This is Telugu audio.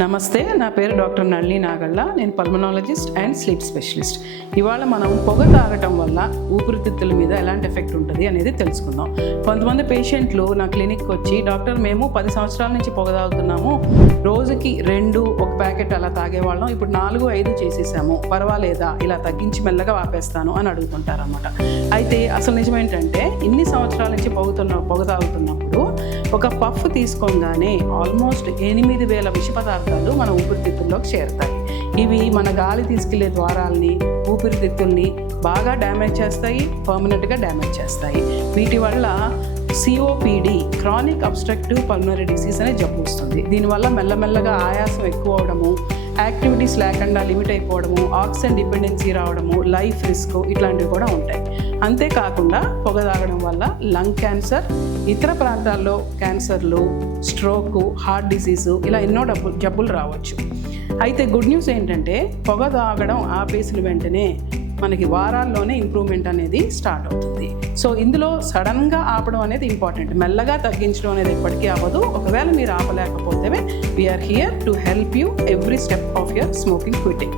నమస్తే, నా పేరు డాక్టర్ నళిని నాగళ్ళ. నేను పల్మనాలజిస్ట్ అండ్ స్లీప్ స్పెషలిస్ట్. ఇవాళ మనం పొగ తాగటం వల్ల ఊపిరితిత్తుల మీద ఎలాంటి ఎఫెక్ట్ ఉంటుంది అనేది తెలుసుకుందాం. కొంతమంది పేషెంట్లు నా క్లినిక్కి వచ్చి, డాక్టర్ మేము 10 సంవత్సరాల నుంచి పొగ తాగుతున్నాము, రోజుకి 2 ఒక ప్యాకెట్ అలా తాగేవాళ్ళం, ఇప్పుడు 4-5 చేసేసాము, పర్వాలేదా, ఇలా తగ్గించి మెల్లగా ఆపేస్తాను అని అడుగుతుంటారనమాట. అయితే అసలు నిజమేంటంటే, ఇన్ని సంవత్సరాల నుంచి పొగ తాగుతున్నప్పుడు ఒక పఫ్ తీసుకోగానే ఆల్మోస్ట్ 8,000 విష పదార్థాలు మన ఊపిరితిత్తుల్లోకి చేరుతాయి. ఇవి మన గాలి తీసుకెళ్లే ద్వారాలని, ఊపిరితిత్తుల్ని బాగా డ్యామేజ్ చేస్తాయి, పర్మనెంట్గా డ్యామేజ్ చేస్తాయి. వీటి వల్ల COPD, chronic obstructive pulmonary disease అనే జబ్బు వస్తుంది. దీనివల్ల మెల్లమెల్లగా ఆయాసం ఎక్కువ అవడము, యాక్టివిటీస్ లేకుండా లిమిట్ అయిపోవడము, ఆక్సిజన్ డిపెండెన్సీ రావడము, లైఫ్ రిస్క్ ఇట్లాంటివి కూడా ఉంటాయి. అంతేకాకుండా పొగ తాగడం వల్ల లంగ్ క్యాన్సర్, ఇతర ప్రాంతాల్లో క్యాన్సర్లు, స్ట్రోకు, హార్ట్ డిసీజు ఇలా ఎన్నో జబ్బులు రావచ్చు. అయితే గుడ్ న్యూస్ ఏంటంటే, పొగ తాగడం ఆపేసిన వెంటనే మనకి వారాల్లోనే ఇంప్రూవ్మెంట్ అనేది స్టార్ట్ అవుతుంది. సో ఇందులో సడన్గా ఆపడం అనేది ఇంపార్టెంట్. మెల్లగా తగ్గించడం అనేది ఎప్పటికీ అవ్వదు. ఒకవేళ మీరు ఆపలేకపోతే we're here to help you every step of your smoking quitting.